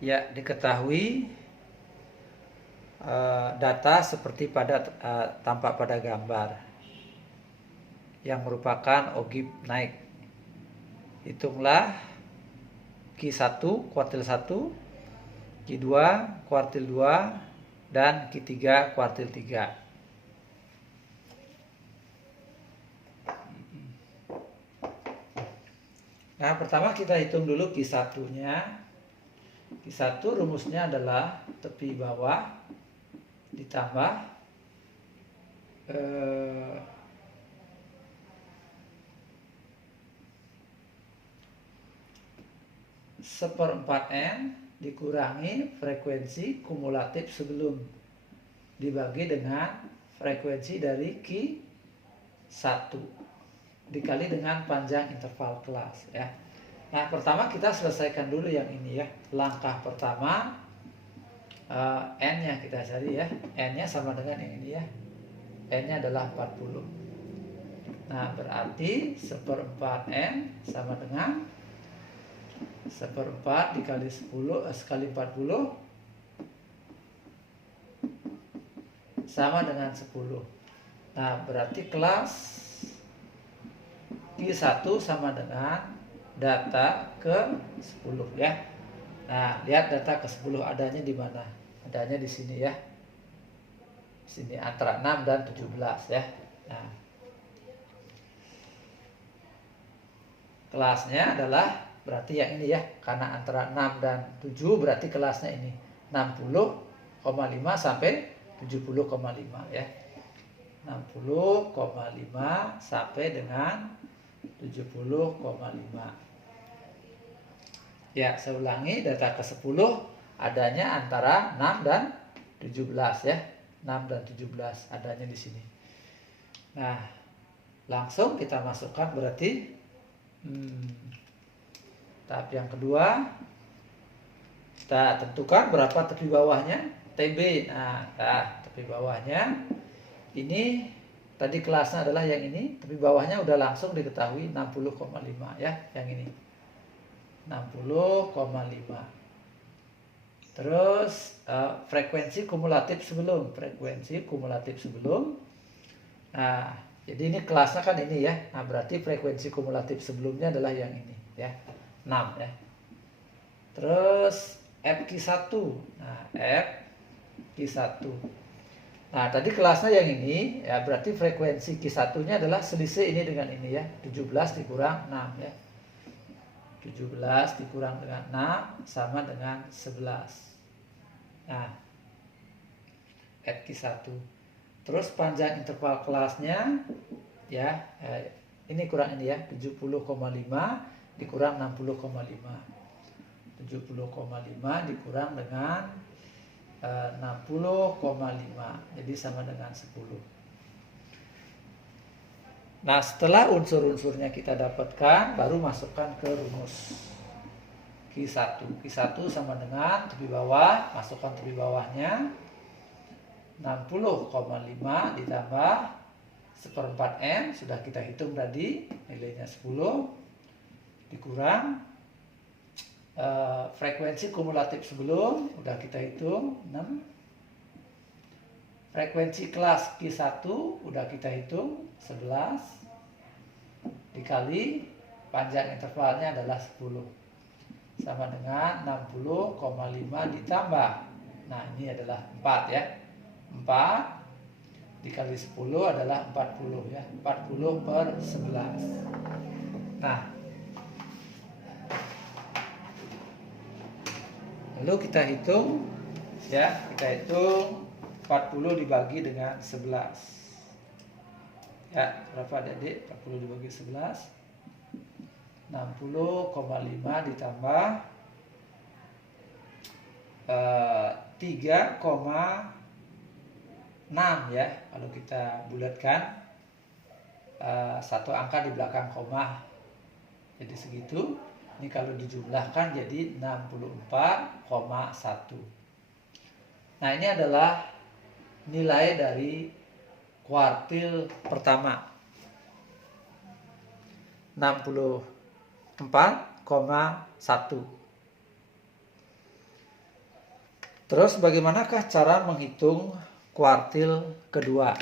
Ya, diketahui data seperti tampak pada gambar yang merupakan ogib naik. Hitunglah Q1 kuartil 1, Q2 kuartil 2, dan Q3 kuartil 3. Nah, pertama kita hitung dulu Q1-nya. Q1 rumusnya adalah tepi bawah ditambah seperempat N dikurangi frekuensi kumulatif sebelum dibagi dengan frekuensi dari Q1 dikali dengan panjang interval kelas ya. Nah, pertama kita selesaikan dulu yang ini ya. Langkah pertama N-nya kita cari ya. N-nya sama dengan yang ini ya. N-nya adalah 40. Nah, berarti seperempat N sama dengan seperempat dikali 10 sekali 40 sama dengan 10. Nah, berarti kelas Q1 sama dengan data ke 10 ya. Nah, lihat data ke 10 adanya di mana? Adanya di sini ya. Sini antara 6 dan 17 ya. Nah, kelasnya adalah berarti yang ini ya. Karena antara 6 dan 7 berarti kelasnya ini 60,5 sampai 70,5 ya. 60,5 sampai dengan 70,5. Ya, saya ulangi, data ke-10 adanya antara 6 dan 17 ya. 6 dan 17 adanya di sini. Nah, langsung kita masukkan berarti tahap yang kedua. Kita tentukan berapa tepi bawahnya, TB. Nah, tepi bawahnya ini tadi kelasnya adalah yang ini, tepi bawahnya udah langsung diketahui 60,5 ya, yang ini. 60,5. Terus frekuensi kumulatif sebelum. Nah, jadi ini kelasnya kan ini ya. Nah, berarti frekuensi kumulatif sebelumnya adalah yang ini ya. 6 ya. Terus FQ1. Nah, FQ1. Nah, tadi kelasnya yang ini ya, berarti frekuensi Q1-nya adalah selisih ini dengan ini ya. 17 dikurang 6 ya. 17 dikurang dengan 6 sama dengan 11. Nah, FQ1. Terus panjang interval kelasnya ya, ini kurang ini ya, 70,5 dikurang 60,5. 70,5 dikurang dengan 60,5. Jadi sama dengan 10. Nah, setelah unsur-unsurnya kita dapatkan, baru masukkan ke rumus Q1. Q1 sama dengan tepi bawah, masukkan tepi bawahnya 60,5 ditambah seperempat N, sudah kita hitung tadi, nilainya 10, dikurang frekuensi kumulatif sebelum, udah kita hitung 6. Frekuensi kelas Q1 udah kita hitung 11 dikali panjang intervalnya adalah 10 sama dengan 60,5 ditambah, nah ini adalah 4 ya, 4 dikali 10 adalah 40 ya, 40 per 11. Nah, lalu kita hitung ya, kita hitung 40 dibagi dengan 11. Ya, berapa adik? 40 dibagi 11. 60,5 ditambah 3,6 ya. Kalau kita bulatkan satu angka di belakang koma. Jadi segitu. Ini kalau dijumlahkan jadi 64,1. Nah, ini adalah nilai dari kuartil pertama 64,1. Terus bagaimanakah cara menghitung kuartil kedua?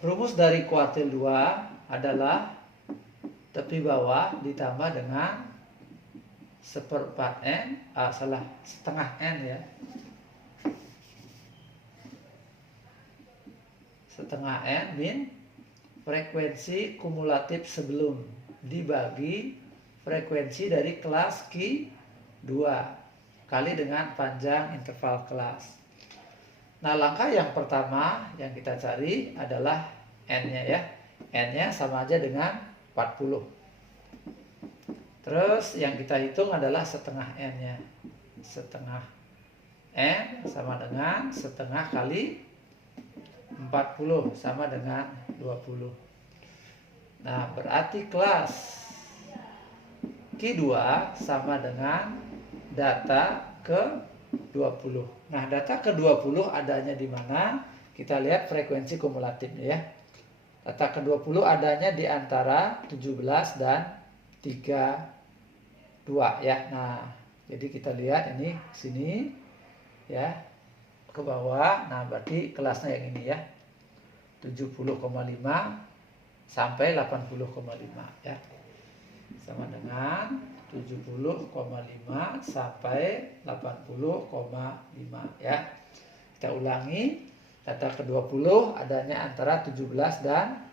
Rumus dari kuartil 2 adalah tepi bawah ditambah dengan setengah N ya. Setengah N min frekuensi kumulatif sebelum dibagi frekuensi dari kelas Q2 kali dengan panjang interval kelas. Nah, langkah yang pertama yang kita cari adalah N-nya ya. N-nya sama aja dengan 40. Terus yang kita hitung adalah setengah N-nya. Setengah N sama dengan setengah kali 40 sama dengan 20. Nah, berarti kelas Q2 sama dengan data ke-20. Nah, data ke-20 adanya di mana? Kita lihat frekuensi kumulatifnya ya. Data ke-20 adanya di antara 17 dan 32 ya. Nah, jadi kita lihat ini sini ya ke bawah. Nah, berarti kelasnya yang ini ya. 70,5 sampai 80,5 ya. Sama dengan 70,5 sampai 80,5 ya. Kita ulangi, data ke-20 adanya antara 17 dan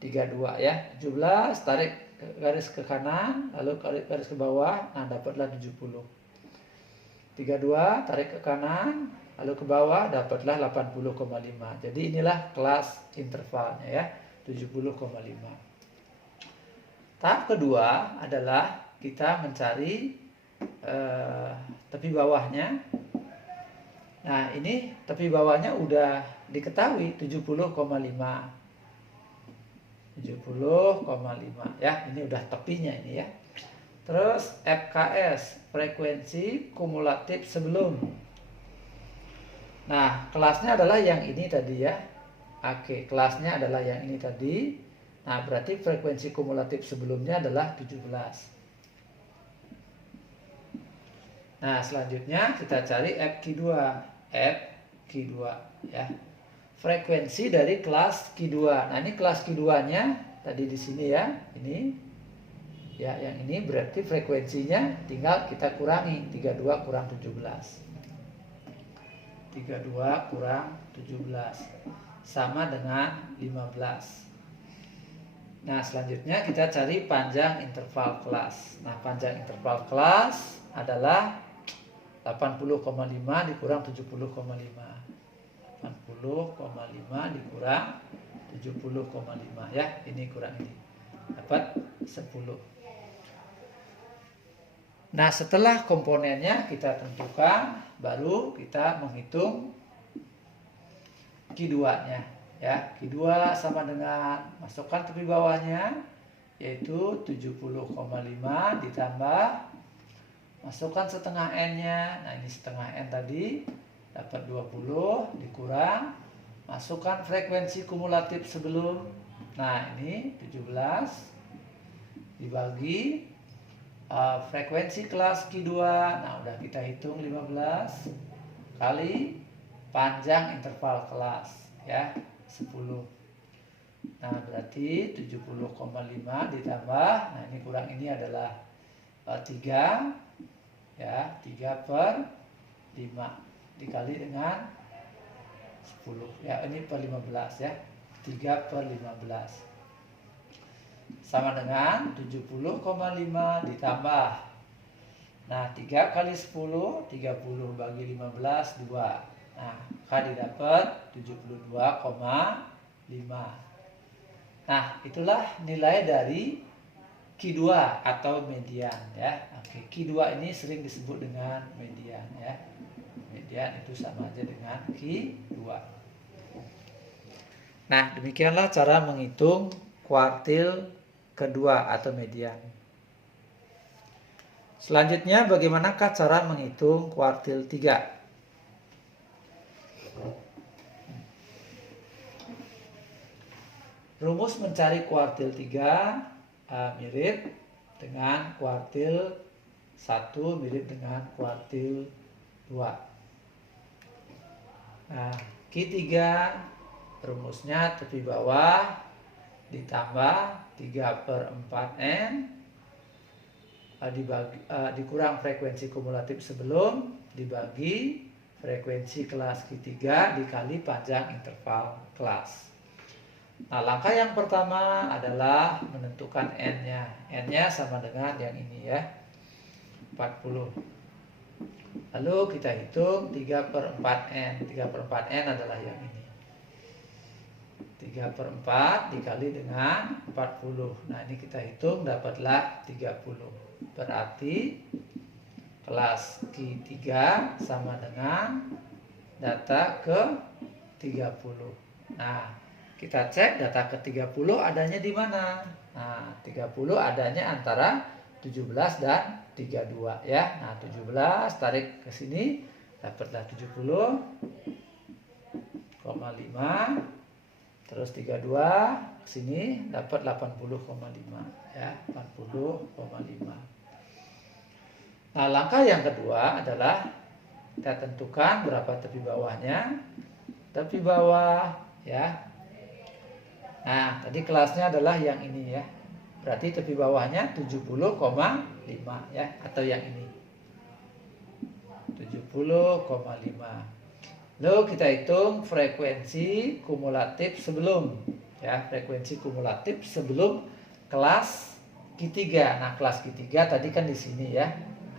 32 ya. 17 tarik garis ke kanan, lalu garis ke bawah, nah dapatlah 70. 32 tarik ke kanan, lalu ke bawah, dapatlah 80,5. Jadi inilah kelas intervalnya ya, 70,5. Tahap kedua adalah kita mencari tepi bawahnya. Nah, ini tepi bawahnya udah diketahui 70,5. 70,5 ya. Ini udah tepinya ini ya. Terus FKS, frekuensi kumulatif sebelum. Nah, kelasnya adalah yang ini tadi ya. Oke, kelasnya adalah yang ini tadi. Nah, berarti frekuensi kumulatif sebelumnya adalah 17. Nah, selanjutnya kita cari FQ2. FQ2 ya. Frekuensi dari kelas Q2. Nah, ini kelas Q2-nya tadi di sini ya. Ini ya, yang ini berarti frekuensinya tinggal kita kurangi 32 kurang 17. 32 kurang 17 sama dengan 15. Nah, selanjutnya kita cari panjang interval kelas. Nah, panjang interval kelas adalah 80,5 dikurang 70,5. 80,5 dikurang 70,5 ya. Ini kurang ini. Dapat 10. Nah, setelah komponennya kita tentukan, baru kita menghitung Q2-nya. Ya, Q2 sama dengan masukkan tepi bawahnya yaitu 70,5 ditambah masukkan setengah N-nya. Nah, ini setengah N tadi dapat 20 dikurang masukkan frekuensi kumulatif sebelum. Nah, ini 17 dibagi frekuensi kelas Q2. Nah, udah kita hitung 15 kali panjang interval kelas ya. 10. Nah, berarti 70,5 ditambah, nah ini kurang ini adalah 3 ya, 3/5 dikali dengan 10 ya, ini per 15 ya, 3/15 sama dengan 70,5 ditambah, nah 3 kali 10 30 bagi 15 2. Nah, maka didapat 72,5. Nah, itulah nilai dari Q2 atau median ya. Oke, Q2 ini sering disebut dengan median ya. Median itu sama aja dengan Q2. Nah, demikianlah cara menghitung kuartil kedua atau median. Selanjutnya, bagaimanakah cara menghitung kuartil 3? rumus mencari kuartil 3 mirip dengan kuartil 1 mirip dengan kuartil 2. Nah, Q3 rumusnya tepi bawah ditambah 3/4N dikurang frekuensi kumulatif sebelum dibagi frekuensi kelas Q3 dikali panjang interval kelas. Nah, langkah yang pertama adalah menentukan N-nya. N-nya sama dengan yang ini ya, 40. Lalu kita hitung 3/4N. 3/4N adalah yang ini. 3/4 dikali dengan 40. Nah, ini kita hitung dapatlah 30. Berarti kelas Q3 sama dengan data ke 30. Nah, kita cek data ke 30 adanya di mana? Nah, 30 adanya antara 17 dan 32 ya. Nah, 17 tarik ke sini dapatlah 70,5. Terus 32 ke sini dapat 80,5 ya, 80,5. Nah, langkah yang kedua adalah kita tentukan berapa tepi bawahnya. Tepi bawah ya. Nah, tadi kelasnya adalah yang ini ya. Berarti tepi bawahnya 70,5 ya, atau yang ini. 70,5. Lalu kita hitung frekuensi kumulatif sebelum ya, frekuensi kumulatif sebelum kelas Q3. Nah, kelas Q3 tadi kan di sini ya,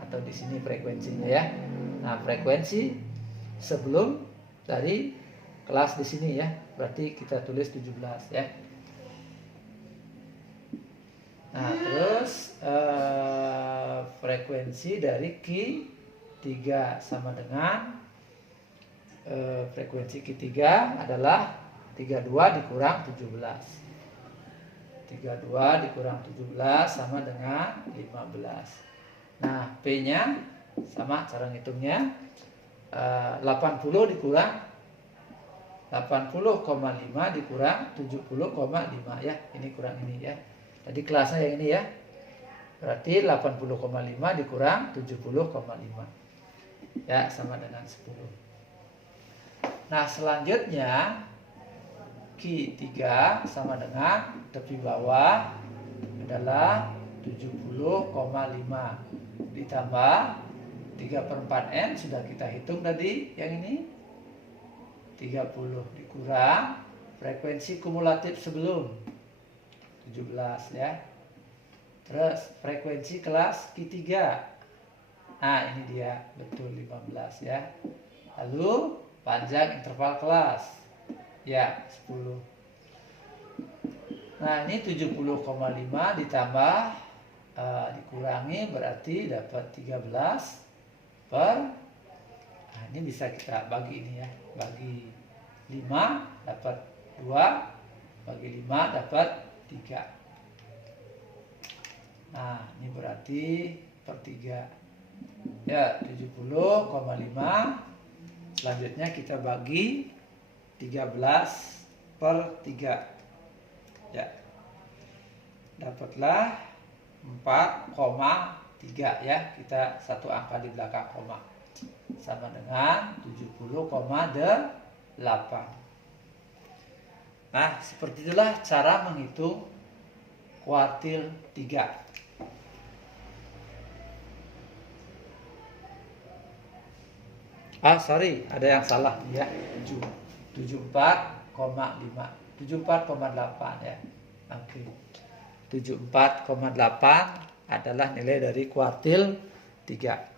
atau di sini frekuensinya ya. Nah, frekuensi sebelum dari kelas di sini ya, berarti kita tulis 17 ya. Nah, terus frekuensi dari Q3 sama dengan frekuensi Q3 adalah 32 dikurang 17. 32 dikurang 17 sama dengan 15. Nah, P-nya sama cara ngitungnya, 80 dikurang 80,5 dikurang 70,5 ya. Ini kurang ini ya. Tadi kelasnya yang ini ya. Berarti 80,5 dikurang 70,5. Ya, sama dengan 10. Nah, selanjutnya Q3 sama dengan tepi bawah adalah 70,5 ditambah 3/4N sudah kita hitung tadi yang ini, 30 dikurang frekuensi kumulatif sebelum 17 ya. Terus frekuensi kelas Q3. Nah, ini dia betul 15 ya. Lalu panjang interval kelas ya 10. Nah, ini 70,5 ditambah dikurangi berarti dapat 13 per, nah ini bisa kita bagi ini ya, bagi 5 dapat 2, bagi 5 dapat 3. Nah, ini berarti per 3 ya, 70,5. Selanjutnya kita bagi 13 per 3 ya, dapatlah 4,3 ya, kita satu angka di belakang koma, sama dengan 70,8. Nah, seperti itulah cara menghitung kuartil 3. Sorry, ada yang salah ya, 74,5, 74,8 ya. Oke. 74,8 adalah nilai dari kuartil 3.